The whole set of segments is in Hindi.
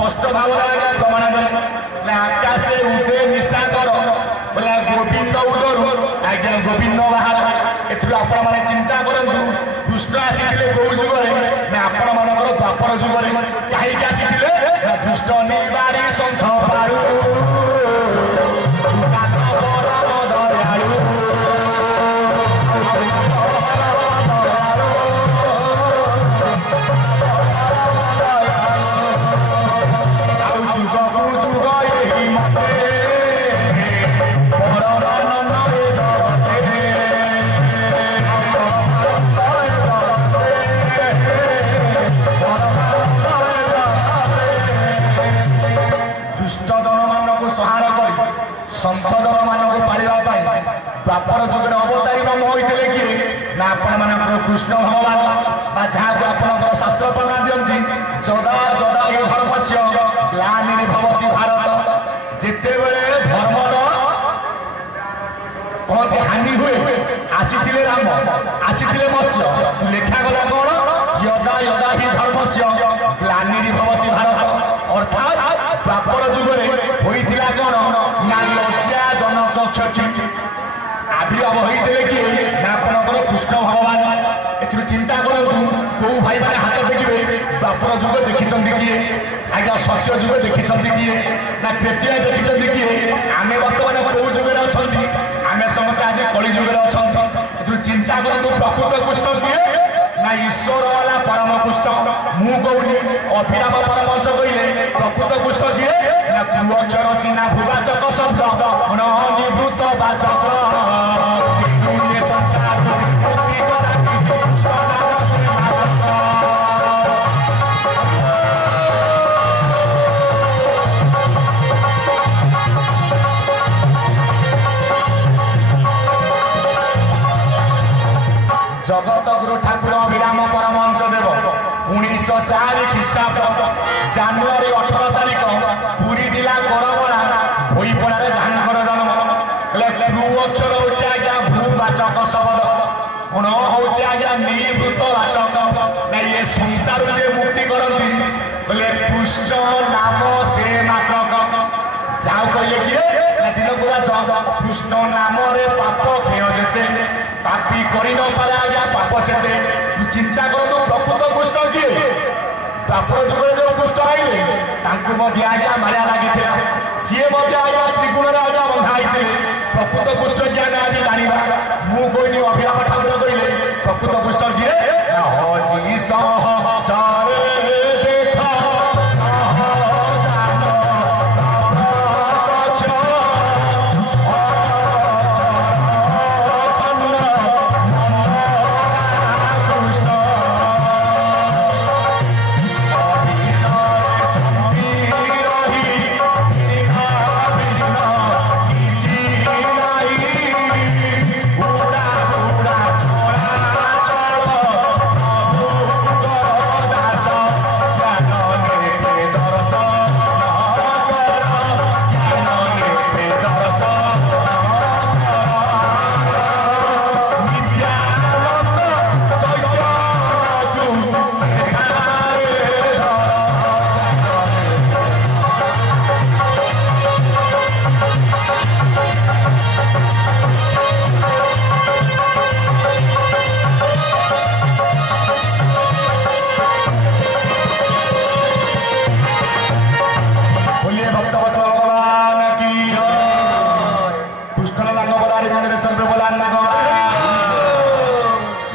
स्पष्ट भाव प्रमाण देले आकाशे उदे निशा कर बोले गोविंद उदर आज्ञा गोविंद बाहर एथुर आपण माने चिंता करंतु कृष्ण आसीथिले कोउ जुगरे ना आपण मानकर द्वापर जुगरे काहे के आसीथिले ना दुष्ट निवारी संत पाळु संत दल मानक पालिबा द्वापर जुगर अवतारी होते किए ना आपण मान कृष्ण भगवान बा जहाँ को आप शास्त्र प्रमाण दिखती जदा जदा ये धर्म से ग्लानिर्भवति भारत जिते बड़े धर्मर कहते हानि हुए आसी राम आसी मत्स्य लेखा गला कौन यदा यदा ही धर्म से ग्लानिर्भवति भारत अर्थात द्वापर जुगरे होइथिला कौन ना लज्जाजनक क्षति आविर्भाव होते किए ना आपंकर कृष्ण भगवान ए चिंता करूँ कौ भाई मैंने हाथ देखिए द्वापर जुग देखी किए आज्ञा शस्य जुग देखी किए ना तृतीय देखी किए आम बर्तमान कौ जुगे अच्छा आम समस्त आज कली जुगे अच्छा चिंता करूँ प्रकृत कृष्ण किए ना ईश्वर वाला परम कृष्ण मु कहूनी अभिराम परमंश कहले प्रकृत कृष्ण किए ना कुअक्षर सीना भूवाचक शब्द निवृत्त वाचक जगत गुरु ठाकुर अभिराम परमहंस देव 1904 ख्रीष्टाब्द जानुआरी 18 तारिख पुरी जिला करबला भोईपड़ार जहांकर जन्म क्रू अक्षर हूँ आज्ञा भूवाचक शब्द गुण हूँ आज्ञा निवृत्त वाचक ये संसार जे मुक्ति करती बोले कृष्ण नाम से मात्रक जाओ कहले किए दिन गुरा कृष्ण नाम पाप खेय जेते पापी करी न पारे आज्ञा पाप सेते तू चिंता कर प्रकृत कृष्ण किए द्वापर जुगे जो कृष्ण आइले तांकु आज्ञा माया लगी सी आज्ञा त्रिगुण आज्ञा बंधाई प्रकृत कृष्ण ज्ञान आज जाना मु कहनी अभिराम ठाकुर कहले प्रकृत कृष्ण किए हजी सह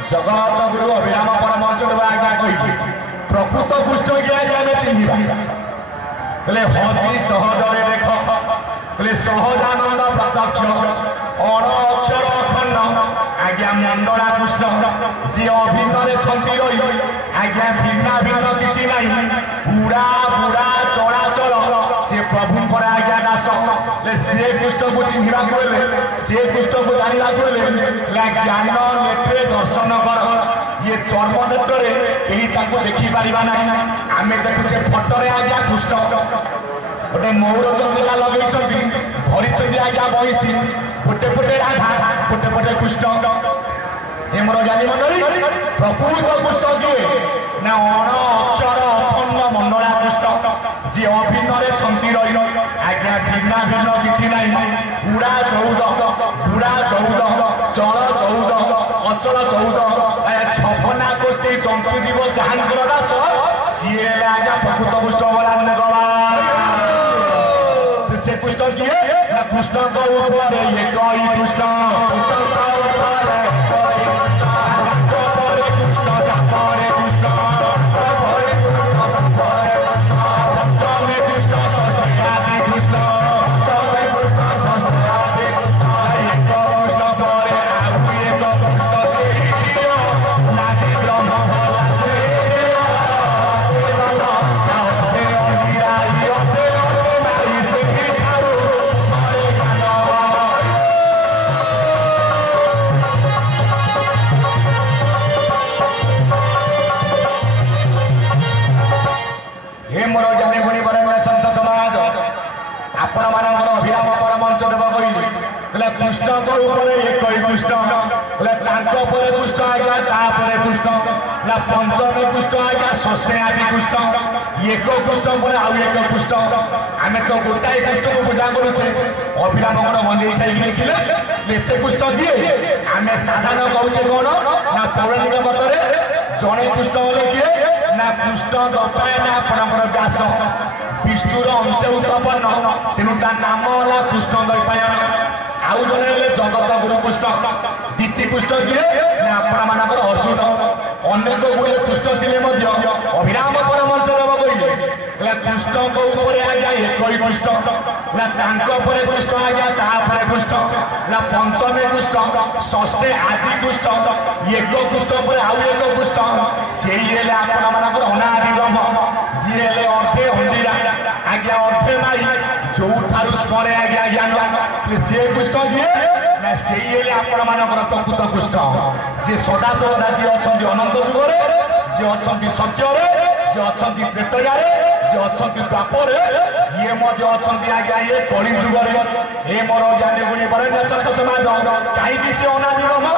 जगत गुरु अभिराम परमहंस देव आज्ञा कही प्रकृत कृष्ण के आज आम चिन्हवा बोले हजी सहजरे देख बोले सहजानंद प्रत्यक्ष अण अक्षर अखंड आज्ञा मंडला कृष्ण जी अभिन्न छंदी रही आज्ञा भिन्ना भिन्न किसी ना बुढ़ा बुढ़ा चलाचल सी प्रभु आज्ञा दास सी कृष्ण को चिन्हवा सी कृष्ण को जानवा ज्ञान नेत्रे दर्शन कर ये चर्म नेत्र कहीं देखी पारिबा ना आम देखुचे फटोरे आज्ञा कृष्ण गोटे मौर चंद्रिका लगे धरी आज्ञा बहिशी गोटे पटे राधा गोटे पटे कृष्ण हेमर ज्ञानी मंडली प्रकृत कृष्ण किए ना अण अक्षर अखंड मंडला कृष्ण जी अभिन्न छंती रही आज्ञा भिन्ना भिन्न किसी ना बुढ़ा 14 बुढ़ा 14 चल 14 अचल 14 छपना कोटी जंतु जीव जहांकर दास सी आज्ञा प्रकृत पुष्ट बलान्न से पुष्ट किए ना कृष्ण को ऊपर ये कोई कृष्ण कृष्ण को ऊपर एक कृष्ण कृष्ण आज्ञा तापर कृष्ण पंचम कृष्ण आज्ञा षष्ठे आदि कृष्ण एक कृष्ण पर आउ एक कृष्ण आम तो गोटाए कृष्ण को पूजा करुचे अभिराम मंजे खाई लिखिले एत कृष्ण किए आम साधारण कहूचे कौन ना पौराणिक मତରେ जड़े कृष्ण बोले किए ना कृष्ण दत्तायन आपणकर व्यास विष्णुर अंश उत्पन्न तेणु ता नाम है कृष्ण द्वैपायन आउ जड़े जगत गुरु कृष्ण दीति कृष्ण किए ना आपण अर्जुन अनेक गुड़े कृष्ण थे अभिराम परमंश देव कहले कृष्ण को ऊपर आज्ञा एक कृष्ण कृष्ण आज्ञा तापर कृष्ण पंचमे कृष्ण षष्ठे आदि कृष्ण एक कृष्ण पर आउ एक कृष्ण से आपण अनादि ब्रह्म जी अर्धे अंधीरा आज्ञा अर्धे माई जो स्मरे आज्ञा ज्ञान से कृष्ण किए ना से आपण प्रकृत कृष्ण जी सदा सर्वदा जी अच्छा अनंत जुगरे जी अच्छा सत्य जी अच्छा प्रेतया जी अच्छा द्वापर जी अच्छा आज्ञा ये कली जुगरे ये मोर ज्ञानी गुणी बरेण्य सत्य समाज कहीं सी अनादि ब्रह्म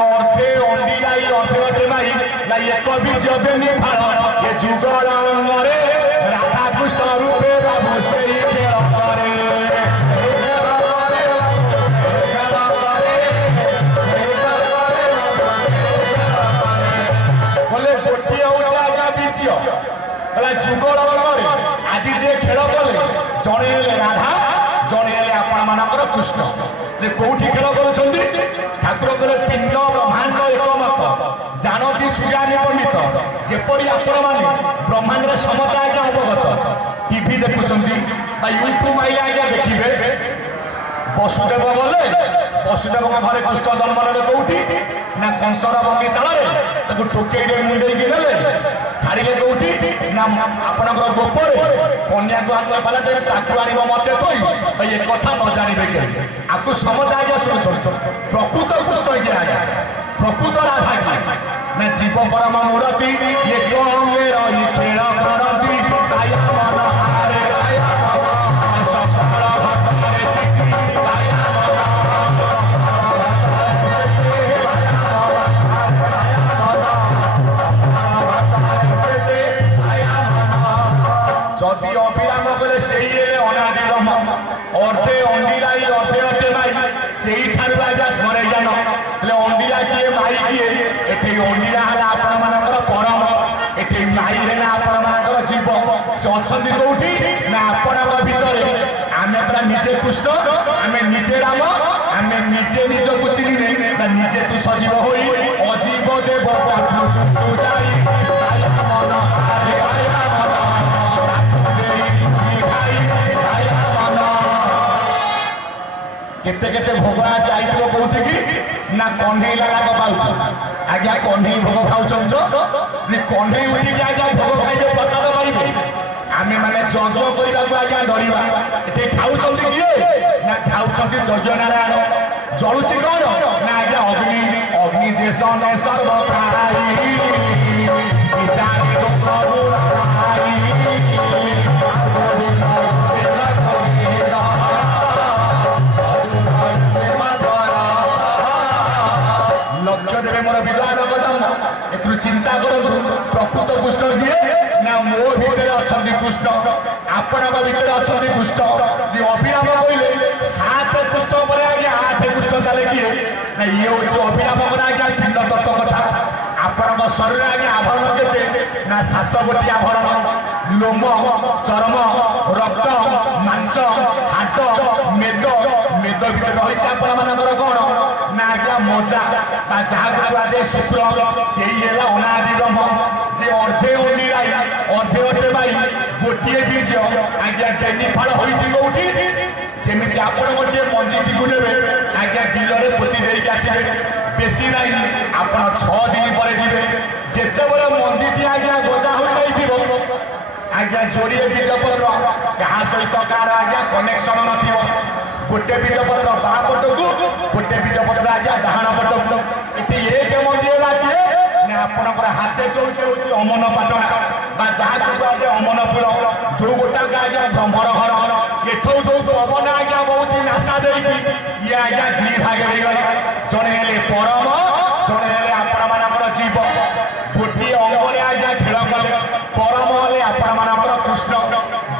अर्धे अंडीराई अर्धे अटे माई एक बीज बेनी फाड़ ये जुगर रंगरे राधा कृष्ण रूपे बाबू से जुगल आज जे खेल कले जड़े राधा जड़े आपण कृष्ण कौटी खेल कर ठाकुर कले पिंड ब्रह्मांड एक मत जानती सूर्यानी पंडित जेपरी आपण मैंने ब्रह्मांड समता आज्ञा अवगत टीवी देखुं यूट्यूब माइले आज्ञा देखिए वसुदेव गले वसुदेव घरे कृष्ण जन्म ने कौटी ना कंसर बंदीशाला टोकई मुंडे ने छाड़े कौटी ना आपणकर गोपरे कन्या को आने पालाटे ताकू आन मत थी ये कथा न जानवे आपको समझ आज्ञा शुणु प्रकृत कृष्ण किए आज्ञा प्रकृत राधा किए ना जीव परम मूर्ति ये अंगे रही खेल करती जदि अभिराम कले से अनादि ब्रह्म अर्धे अंडीराई अर्धे अटे माई से आज्ञा स्मरे ज्ञान अंडीरा किए माई किए ये अंडीरा है आपण परम ये माई है आपण जीव से अच्छा कौटी ना आपण भितर आम पूरा निजे कृष्ण आम निजे राम आम निजे निज को चिन्ह ना निजे तू सजीव हो अजीव देव केते केते भोग आज आइलो कोठी की ना कन्हई लगा पाऊ आज्ञा कन्हई भोग खाऊछन जे कन्हई उठी के आज्ञा भोग खाइबे प्रसाद पाइबे आमे माने यज्ञ करिबा को आज्ञा डरिबा एते खाऊछन किए ना खाऊछन यज्ञ नारायण जळुची कोन ना आज्ञा अग्नि अग्नि जे सने सर्व खाई जानि तो सर्व लक्ष्य देवे मोर विद्वान कदम ए चिंता करूँ प्रकृत पुष्ट किए ना ना मो भितर अच्छा कृष्ण आपण भितर अच्छा कृष्ण अभिराम कहले 7 पृष्ठ पर आज्ञा 8 पृष्ठ चले किए ना ये हूँ अभिराम आज्ञा पिंड तत्व कथा आपण शरीर आज्ञा आवरण केते ना 7 गोटी आवरण लोम चर्म रक्त मांस हाथ मेद मेद भितर रही आपण मानकर कौन ना आज्ञा मजा जहाँ कहुए शुक्र से अनादि ब्रह्म जे अर्धे अंडीराई अर्धे अटेबाई गोटे बीज आज्ञा बेनी फाड़ होती जमी आप गोटे मंजीटी को ने आज्ञा बिलरे पोती देक आसवे बेसी ना आप 6 दिन पर जी जिते बड़े मंजीटी आज्ञा गजा हो आज्ञा जोड़े बीजपत्र क्या सहित कार आज्ञा कनेक्शन न गोटे बीजपत्र बा पट को गोटे बीजपत्र आज्ञा डाण पट ये एक मंजी है किए आपणकर हाथे चौके हूँ अमन पाटना जहाँ कहुए अमन फूल जो गोटा आज्ञा भ्रमर घर एठू जो पवन आज्ञा बहुत नाशा देकी ये आज्ञा 2 भाग हो जड़े परम जड़े आपण मानकर जीव गोटे अंगरे आज्ञा खेल कले परम हेले आपण मानकर कृष्ण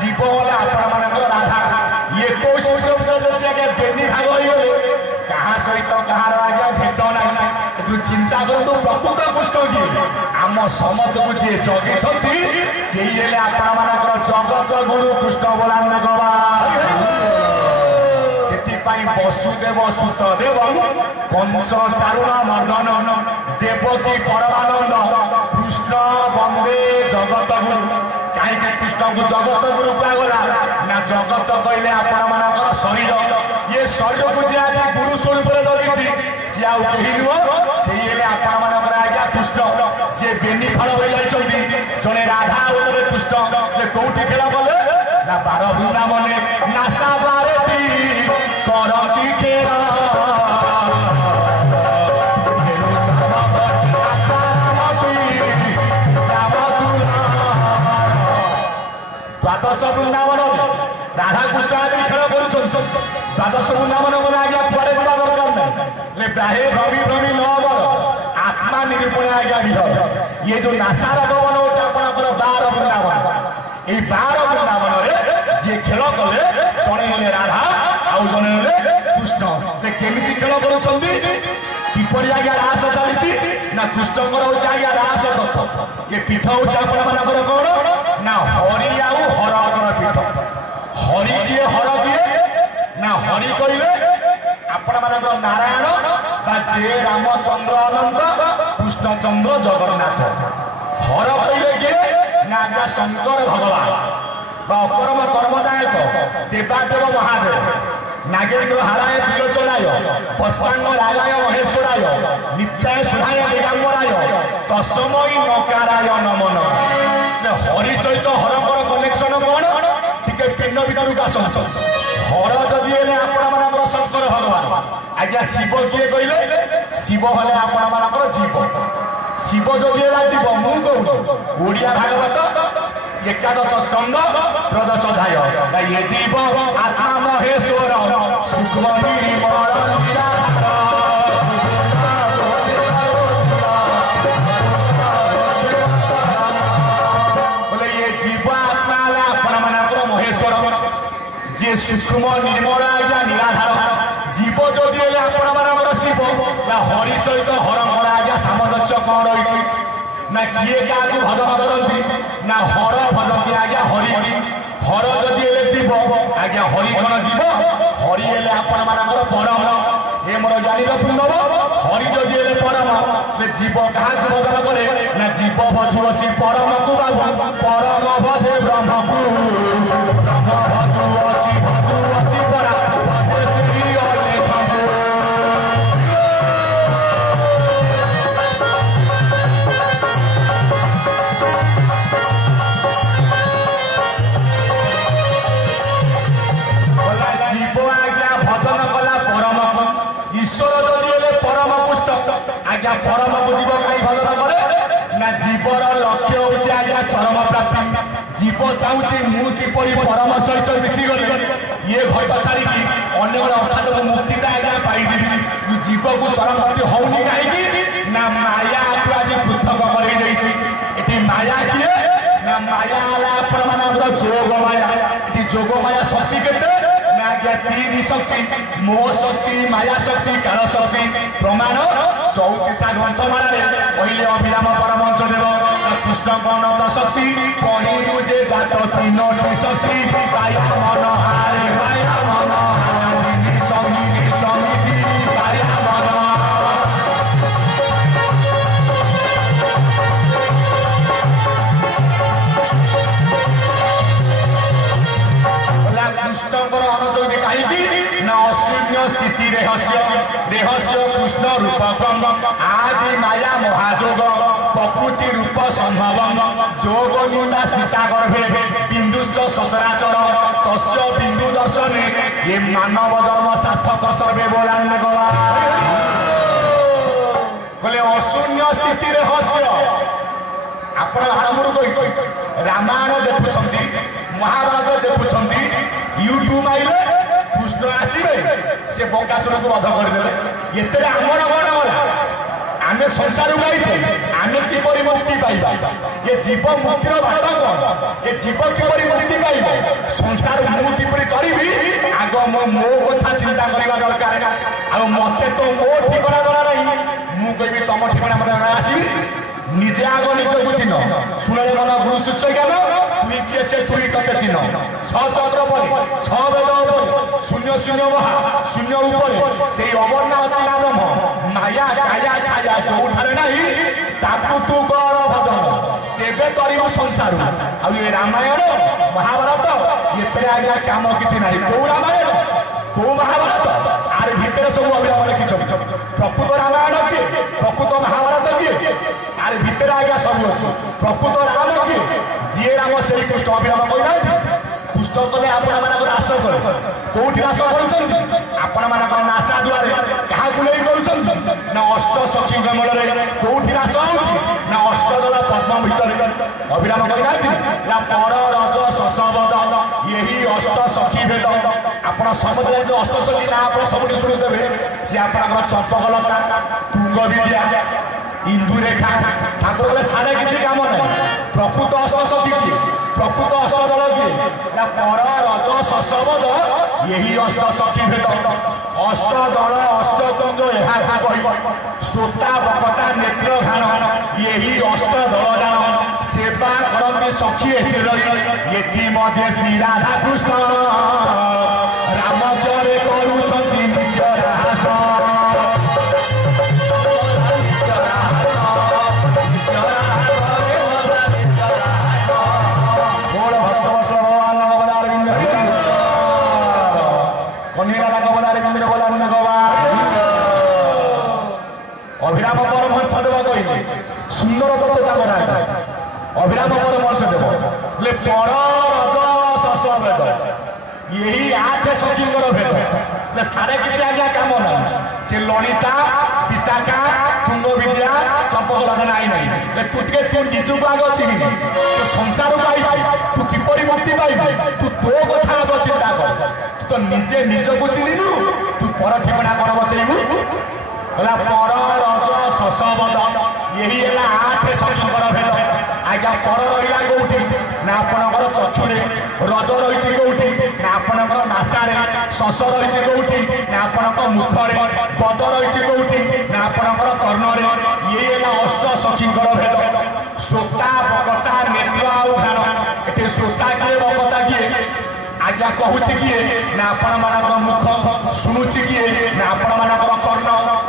जीव हेले आपण मानकर राधा 21 वर्ष आज्ञा बेनी भाग हो क्या सहित कहार आज्ञा भेट ना चिंता करतु प्रकृत कृष्ण किए आम समस्त को जी जगी से आपण जगत गुरु कृष्ण बलान्न वसुदेव सुतदेव कंस चारुण मर्दन देवकी परमानंद कृष्ण वंदे जगत गुरु कहीं कृष्ण को जगत गुरु कहगला ना जगत कहले आपण शरीर ये शरीर को जी आज गुरु स्वरूप लगी सी आउ कही नुह से आपण आज्ञा कृष्ण जे बेनी फल हो जाती जड़े राधा और कृष्ण जे कौटी खेल कले ना 12 वृंदावने नासा बारती करती खेल द्वादश वृंदावन राधा कृष्ण आज खेल कर द्वादश वृंदावन बोले आज्ञा कुआड़े जा दरकार नहीं प्राहे भ्रमी भ्रमी नवर आत्मा निरूपण आज्ञा विहर ये जो नासार भवन हो 12 वृंदावन ये 12 वृंदावन जी खेल कले जड़े हेले राधा आउ जड़े हेले कृष्ण केमिति खेल करपर आज्ञा रास चली ना कृष्णकर हूँ आज्ञा रास तत्व ये पीठ हूँ आपणकर कौन ना हरि आउ हरकर पीठ हरि किए हर किए ना हरि कहले आपण मानकर नारायण बा जे रामचंद्र अनंत कृष्णचंद्र जगन्नाथ हर कहले किए ना आज्ञा शंकर भगवान बा अकर्म कर्मदायक देवादेव महादेव नागेन्द्र हाराय त्रिलोचनाय पुष्पांग रागाय महेश्वराय नित्याय सुधाय दिगंबराय तस्मै नकाराय नमन हरि सहित हरकर कनेक्शन कौन टिके पिंड भितर आसन हर जदि आपण मानकर शंकर भगवान आज्ञा शिव किए कहले शिव हेले आपण मानकर जीव शिव जदि है जीव मु कहूँ ओडिया भागवत 11 स्कंद 13 अध्याय ये जीव आत्मा महेश्वर सूक्ष्म निर्मल बोले ये जीव आत्मा आपण मानकर महेश्वर जे सूक्ष्म निर्मल आज्ञा निराधार जीव जदि है आपण मानकर शिव ना हरि सहित हरकर आज्ञा सामंजस्य कौन रही ना किए क्या भजन करती ना हर भजती आज्ञा हरि की हर जदि जीव आज्ञा हरि कौन जीव हरि हेले आपण मानकर परम ये मोर ज्ञानी पुंगव हरि जदि परम जीव क्या भजन करे ना जीव भजुअछि परम को बाबू परम भजे ब्रह्म को ब्रह्म भजुअछि परा आज्ञा परम को जीव कहीं भजन करे ना जीवर लक्ष्य हूँ आज्ञा चरम प्राप्ति जीव चाहूँ मु किपरि परम सहित मिसी गले ये घट छाड़ी अन्य अर्थात मुक्तिटा आज्ञा पाई जीव को चरम प्राप्ति होनी कहीं ना माया को आज पृथक कर माया किए ना ना माया आपणमानଙ୍କର जोग माया ये जोग माया शक्ति केते ना आज्ञा तीन शक्ति मोह शक्ति माया शक्ति काल शक्ति प्रमाण 34 ग्रंथमाला कहले अभिराम परमहंस देव कृष्ण गणत शक्ति पहिरु जे जात तीनोटी शक्ति काया मन हारे काया मन हारे समिति समिति काया मन कृष्णकर अनुचोदी कहीं ना अशून्य स्थिति रहस्य रहस्य कृष्ण रूपकम आदि माया महाजोग प्रकृति रूप संभवम जोग निंदा स्थिता गर्भे बिंदुश्च सचराचर तस्य बिंदु दर्शने ये मानव धर्म सार्थक सर्वे बोलाने गवा बोले अशून्य स्थिति रहस्य आपण आरंभ कही रामायण देखुंती महाभारत देखुंती यूट्यूब आइले कृष्ण आसवे से बकासुर को वध करदे ये आमर कौन गला आम संसार गाइचे आम किपर मुक्ति पाइबा ये जीव मुक्तिर बाट कौन ये जीव किपर मुक्ति पाइब संसार मु किपरि करी आग मो कथा चिंता करवा दरकार आ मते तो मो ठिकना गला नहीं मु कहबी तुम ठिकना मते आसबी निजे आग निजक चिन्ह शुणे मन गुरु शिष्य ज्ञान तुई किए से तुई कते चिन्ह छक्र पर वेद पर शून्य शून्य महा शून्य ऊपर से अवर्णा अच्छी नाम माया काया छाया जोठारे नहीं ताकू तू कर भजन तेबे करू संसार आ रामायण महाभारत ये आज्ञा काम किसी ना कौ रामायण कौ महाभारत आर भितर सब अभिराम लिखिछ प्रकृत रामायण किए प्रकृत महाभारत किए आर भितर आज्ञा सब अच्छी प्रकृत राम किए जी राम से कृष्ण अभिराम कहना पुष्ट कले आपण नाश करे कौटी नाश कर नाशा द्वारे क्या ना अष्ट सखी कमल कौटी नाश ना अष्टदल पद्म भितर अभिराम कहना पर रज शशवद यही अष्ट सखी भेद आप समुद्र जो अष्ट सखी ना आप सब शुणुवे सी आप चंपकलता तुंग विद्या इंदुरेखा ठाकुर बोले सारे किसी काम ना प्रकृत अष्ट सखी किए प्रकृत अष्टदल किए पर रज शशवद यही अष्ट सखी भेद अष्टदल अष्टकुंज यह श्रोता बकटा नेत्र घाण यही अष्टदल जान सेवा करती सखी ये मध्य श्री राधा कृष्ण रामचरे करुछंती निज रास अभिराम परमहंस देव कहले सुंदर तत्वता बना अभिराम परमहंस देव ले पर रज शश भेद यही 8 सखींकर भेद सारे किसी आज्ञा काम ना से ललिता विशाखा तुंग विद्या चंपकलता नाई ना तू तू निजक आग चिन्ह तू संसार को आई तू किपरि मुक्ति पाइब तू तो कथा आग चिंता कर तू तो निजे निजक चिन्हनु तू पर ठिकना कौन बतेबू पर रज शशवद यही है 8 सखींकर भेद आज्ञा पर रहा कौटी ना आपणकर चक्षुरे रज रही कौटी ना आपणकर नासारे शश रही कौटी ना आपणकर मुखरे बद रही कौटी ना आपणकर कर्णरे ये है अष्ट सखींकर भेद श्रोता बकता नेत्र आउ घाण ये श्रोता किए बकता किए आज्ञा कहूची किए ना आपण मानकर मुख शुणुची किए ना आपण मानकर कर्ण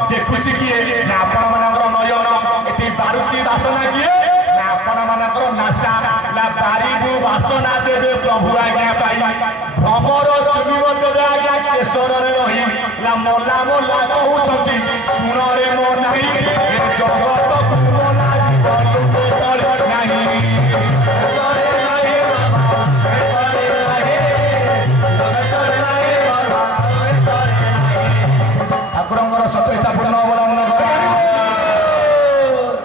देखुची किए ना आपण मानकर नयन एटी बारुची वासना किए ना आपण मानकर नासा ला बारिबु वासना जेबे प्रभु आज्ञा पाई भ्रमर चुनिब तेबे आज्ञा केशर रे रही ला मोला मोला कहूछंती सुन रे मो नाही ए जगत को मोला जीवन नहीं ठाकुर सत्यतापूर्ण अवलंबन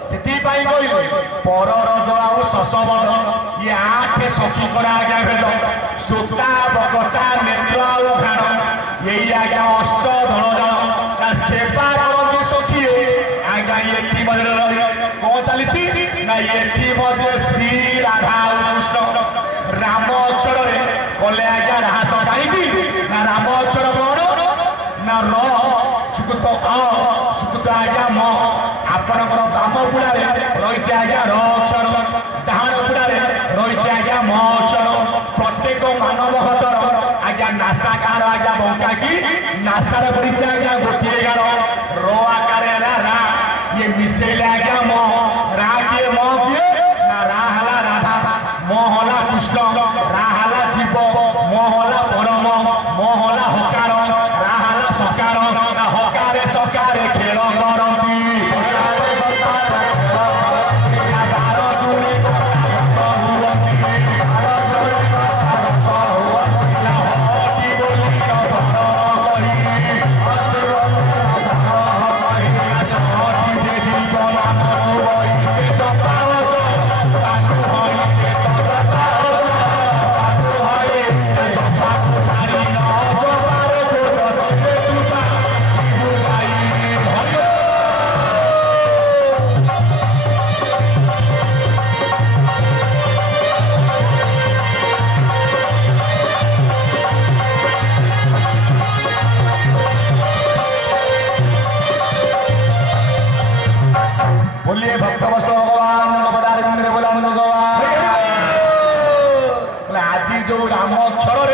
से कहले पर रज आउ शशवद ये 8 सखीकर आज्ञा भेद श्रोता बकटा नेत्र आउ घाण यही आज्ञा अष्ट धन जान सेवा करती सखी आज्ञा ये मध्य रही कौन चली ना ये मध्य श्री राधा ଅକ୍ଷରରେ କଲେ ଆଜ୍ଞା ହ୍ରାସ କାହିଁକି ନା ରାମ ଅକ୍ଷର କଣ ନା ର ଚୁକୁତ ଚୁକୁତ ଆଜ୍ଞା ମ ଆପଣଙ୍କର ବାମ ପୁଡ଼ାରେ ରହିଛି ଆଜ୍ଞା ର ଅକ୍ଷର ଡାହାଣ ପୁଡ଼ାରେ ରହିଛି ଆଜ୍ଞା ମ ଅକ୍ଷର ପ୍ରତ୍ୟେକ ମାନବ ହାତର ଆଜ୍ଞା ନାସା କାର ଆଜ୍ଞା ବଙ୍କା କି ନାସାରେ ପଡ଼ିଛି ଆଜ୍ଞା ଗୋଟିଏ ଗାର ର ଆକାରରେ ହେଲା ରା ଇଏ ମିଶେଇଲେ ଆଜ୍ଞା ମ ରା କିଏ ମ କିଏ ନା ରା ହେଲା ରାଧା ମ ହେଲା କୃଷ୍ଣ ରା ହେଲା ଜୀବ ମ ହେଲା ପରମ ମ ହେଲା ହକାର ରା ହେଲା ସକାର ନା ହକାରେ ସକାରେ ଖେଳ କରନ୍ତି बोलिए भक्तवस्त भगवान आज जो राम अक्षर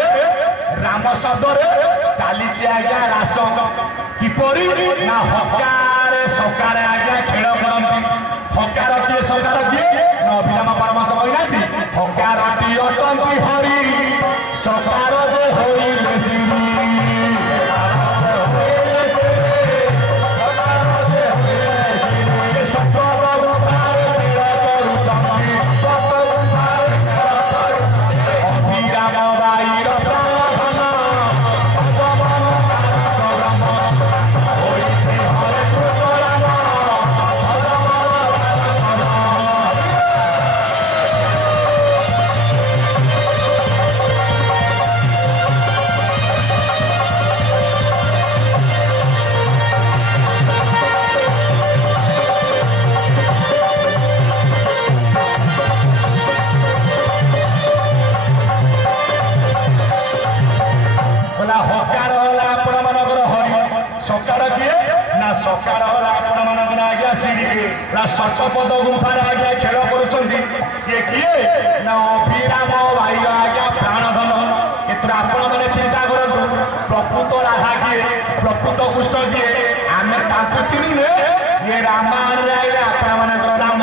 राम शब्द चली आज्ञा रास किपरि ना हकार सकार आज्ञा खेल करती हकार किए सकार किए ना अभिराम परमहंस कहना हकार अटंती हरि सकार जे होइले श्री सकार आज्ञा श्री सशपद गुंफार आज्ञा खेल करे किए ना अभिराम भाई आज्ञा प्राणधन एथर आपण मैंने चिंता करूँ प्रकृत राधा किए प्रकृत कृष्ण किए आम चिन्हे ये रामायण आइले आपण राम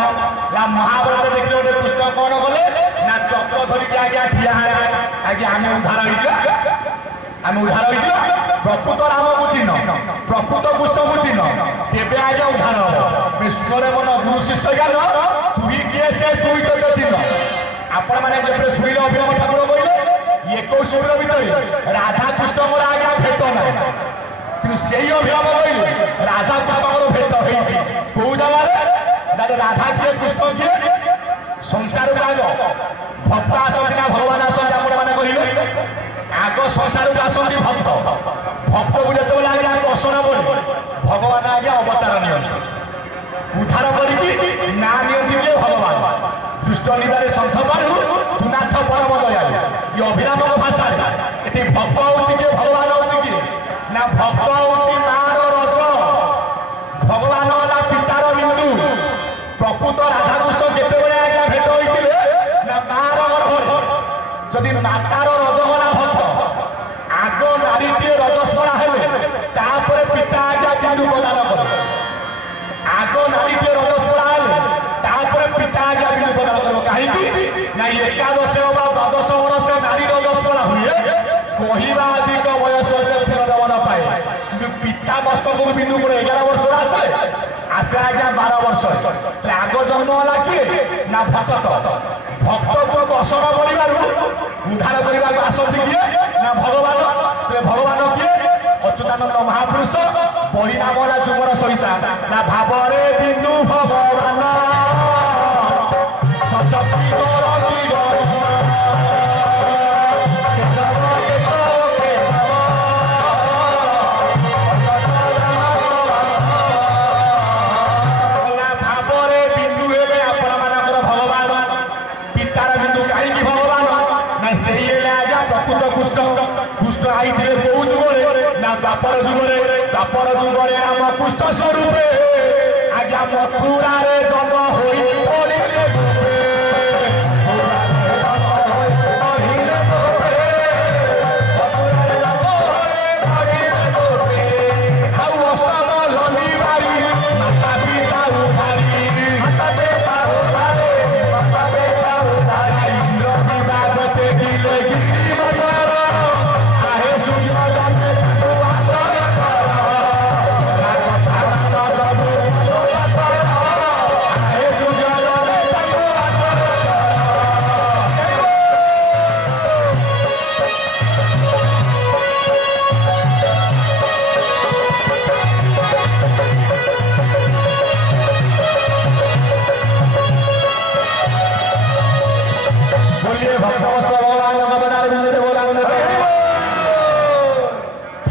या महाभारत देखिए गोटे कृष्ण कौन कले ना चक्र धरिकी आज्ञा ठिया आज्ञा आम उद्धार हो प्रकृत राम को चिन्ह प्रकृत कृष्ण को चिन्ह तेरे आगे उद्धार हम विश्वर मन गुरु शिष्य ज्ञान तु ही किए से तु ही तो चिन्ह आपण मैंने जब शुणी अभिराम ठाकुर कहले 21 भितर राधा कृष्ण आज्ञा भेट ना कि से अभिराम कहले राधा कृष्ण भेट हो कौ जगह राधा किए कृष्ण किए संसार को आग भक्त आसती ना भगवान आसती आप कहले आग संसार को आसती भक्त भक्त को जो आज्ञा दर्शन बोले भगवान आज्ञा अवतार उद्धार करके ना निये भगवान दृष्ट निबारे संसपारू तुनाथ परम दयालु ये अभिराम भाषा ये भक्त हूँ किए भगवान हूँ किए ना भक्त हूँ मार रज भगवान है पितार बिंदु प्रकृत राधाकृष्ण केतबे आज्ञा भेट होते ना मार गर्भ जदि मातार रजगला भक्त आग नारीटीए रजस्वला हेले तापर पिता आज्ञा बिंदु प्रदान करे आग नारीटीए रजस्वला हेले तापर पिता आज्ञा बिंदु प्रदान करे कहीं ना एकादश द्वादश वर्ष नारी रजस्वला हुए कहवा अधिक बयस पुनर्दमन पाए कि पिता मस्तक बिंदु को 11 वर्ष आसे आसे आज्ञा 12 वर्ष आग जन्म है किए ना भक्त भक्त को कसर बढ़ उद्धार करने आसती किए ना भगवान भगवान किए अच्युतानंद महापुरुष बही नामरा जुमर सहिता ना भावरे बिंदु भगवान से प्रकृत कृष्ण कृष्ण आई कौ जुगरे ना द्वापर जुगरे आम कृष्ण स्वरूपे आज्ञा मथुरा रे जन्म होई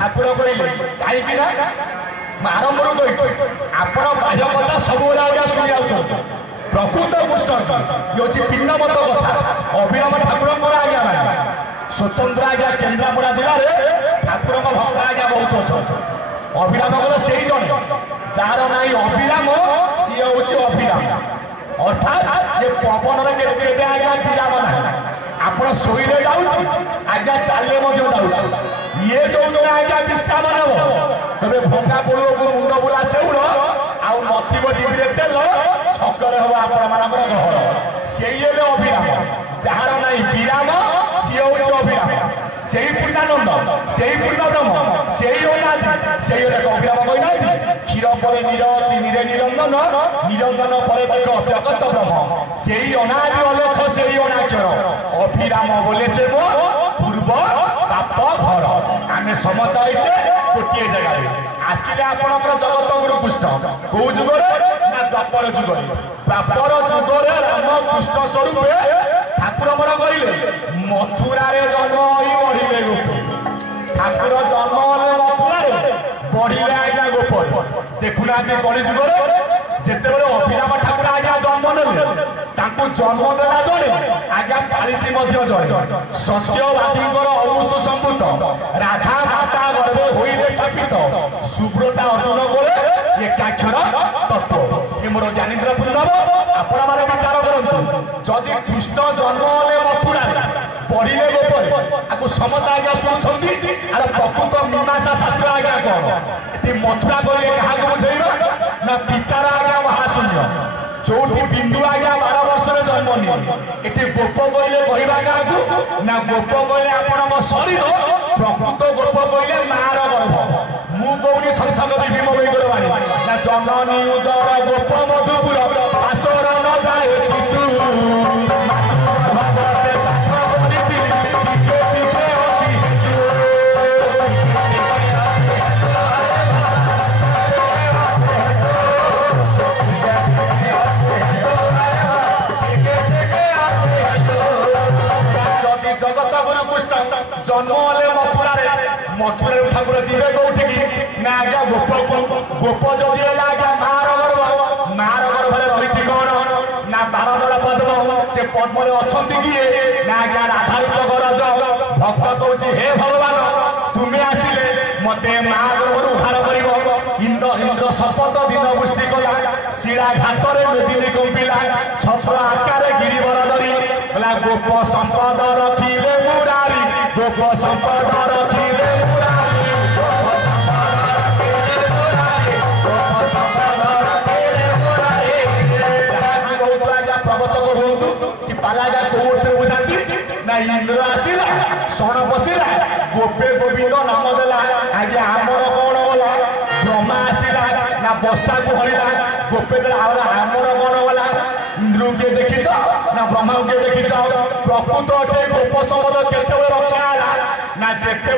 ठाकुर कहले कहीं आरंभ आपण बाह्य कथा सब शुणी आउट प्रकृत कृष्ण ये पिंडमत कथा अभिराम ठाकुर आज्ञा माने स्वतंत्र आज्ञा केन्द्रापड़ा जिले में ठाकुर भक्त आज्ञा बहुत अच्छा अभिराम कल से जड़े जार ना अभिराम सी हूँ अभिराम अर्थात ये पवन आज्ञा विराम ना आप शोले आज्ञा चले ये जो आज्ञा विश्राम नब तबे भंगा पड़ो को मुंड बुला सेउल आउ नथिब डिबिरे तेल छकर हम आपण घर से अभिराम जार ना विराम सी हूँ अभिराम से पूर्णानंद से पूर्ण ब्रह्म से अनादि से अभिराम कहना क्षीर पर नीर अच्छी नीरे निरंजन निरंजन पर देख प्रकट ब्रह्म से अनादि अलख से अनाक्षर अभिराम बोले से पूर्व बाप घर आम समत होइछे गोटे जगह आसिले आपणकर जगत गुरु कृष्ण कौ जुगरे ना द्वापर जुगरे द्वापर जुगरे राम कृष्ण स्वरूपे ठाकुर मोर कहले मथुरा रे जन्म होई बढ़िले गोपे ठाकुर जन्म होले मथुरा रे बढ़िले आज्ञा गोपर देखुना कली जुगरे जेतेबेले अभिराम ठाकुर आज्ञा जन्म नेले तांको जन्म देला जणे आज्ञा पालिछि मध्य जणे सत्यवादीकर औषु संभूत राधा माता गर्भे होइले स्थापित सुब्रता अर्जुन कोले एकाक्षर तत्व ये मोर ज्ञानेन्द्र पुंडव आपण माने विचार करंतु जदि कृष्ण जन्म होले मथुरा रे बढ़िले गोपरे आको समता आज्ञा सुनछंती आर प्रकृत मीमांसा शास्त्र आज्ञा कोन एति मथुरा कहले काहा को बुझेइबा ना पितार आज्ञा महाशून्य चौथी बिंदु आज्ञा 12 वर्ष जन्म नहीं ये गोप कहले कहवा ना गोप कहले आपण शरीर प्रकृत गोप कहले मार गर्भ मु कौनी संसद भीम बैगर बाणी ना जननी उदर गोप मधुपुर आसर न जाए चितू जगत गुरु कृष्ण जन्म हेले मथुरा ठाकुर जीवे कौटी ना आज्ञा गोप गोप जदि आज्ञा मार गर्भ रही कौन ना 12 दल पद्म से पद्म अच्छा किए ना आज्ञा राधारूप गरज भक्त कौच हे भगवान तुम्हें आसिले मते माँ गर्भ उद्धार कर इंद्र शपथ दिन पुष्टि कला शिला घात मेदिनी कंपिला छत्र आकार गिरिवर धरी बोला गोप संपद रखिले मुरारी गोप संपद रखिले प्रवचक हूँ कि पालागा कौन बुझाती ना इंद्र आसला शण पशिला गोपे गोविंद नाम देला आज्ञा आमर कौन गला ब्रह्मा आसला ना बस्ता को हरिला गोपे देला आमर कौन गला इंद्र के देखी ना ब्रह्मा के देखी प्रकृत गोप संपद केते रक्षा ना जेते